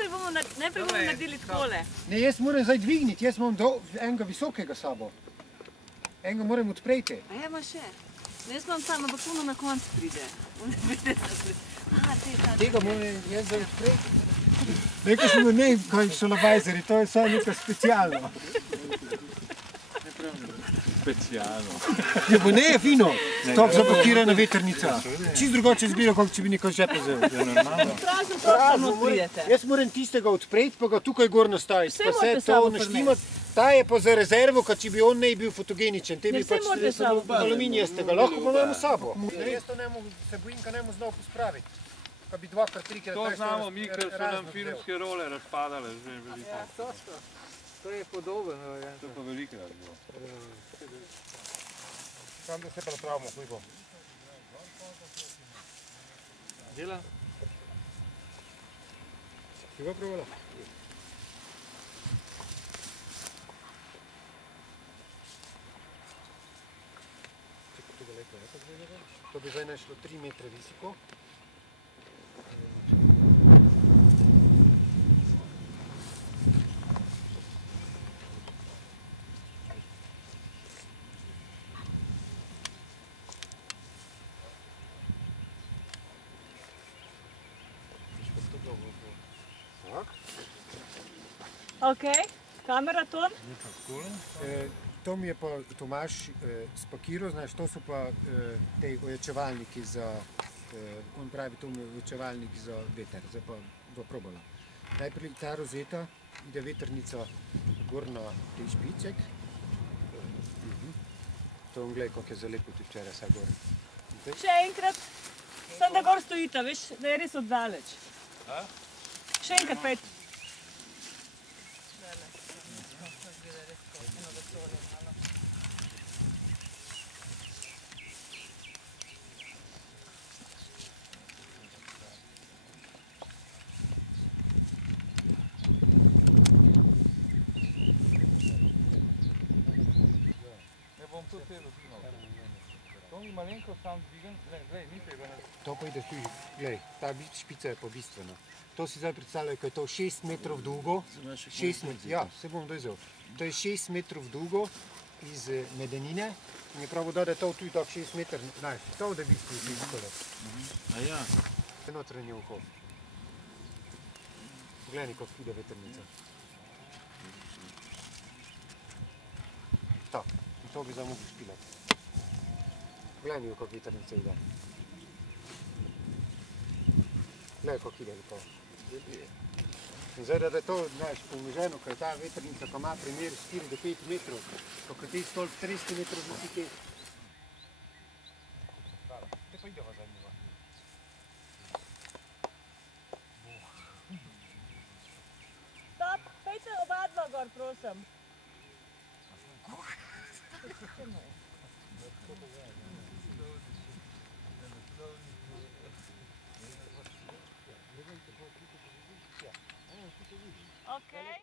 najprej bomo naredili takole. Ne, jaz moram zdaj dvigniti, jaz imam enega visokega sabo. Enega moram odpreti. A ja, ima še. Jaz imam samo, ampak puno na koncu pride. Tega moram jaz zdaj odpreti. Nekaj smo ne, kaj so nabajzeri, to je samo nekaj specialno. Specialno. Ja, bo ne je fino, top zapakirana vetrnica. Čist drugače izbira, kot če bi nekaj žepe vzel. Jaz moram tistega odpreti, pa ga tukaj gor nastaviti, pa vse to naštimati. Ta je pa za rezervo, kad če bi on ne bil fotogeničen, te bi pač aluminijastega, lahko pa imamo sabo. Jaz to se bojim, ka ne bomo znal pospraviti. Ka bi dvakrat, trikrat... To znamo mi, ker so nam filmske role razpadale že veliko. Ja, točno. To je podobno. To je pa velikrat bilo. Sam da se pa napravimo, kuj bom. Dela? Si ga provala? To bi zdaj našlo 3 metre visoko. Ok, kamera Tom? To mi je pa Tomaž spakiral, znaš, to so pa te ojačevalniki za, on pravi, to je ojačevalnik za veter, zdaj pa bo probala. Najprej ta rozeta, ide vetrnica gor na te špicek. To on gleda, kako je zalepil ti včeraj vse gor. Še enkrat, sem da gor stojita, veš, da je res oddaleč. Še enkrat pet. To pa ide tudi, glej, ta špica je pa bistvena. To si zdaj predstavljaj, ko je to 6 metrov dolgo, 6 metrov, ja, se bom dojzel. To je 6 metrov dolgo iz medenine in je pravo da je to tudi tako 6 metrov, znaš, to da je bistvo skoro. A ja. To je notranje oko. Poglej, kako ide vetrnica. Tako, to bi zdaj mogli špilati. Poglej, kako vetrnica ide. Glej, kako ide to. In zdaj, da je to, znaš, pomnoženo, ko je ta vetrnica, ko ima primer 4 do 5 metrov, kako je ti stolp 300 metrov visike. Te pa ideva za njima. Stop, pejte oba dva gor, prosim. Okay.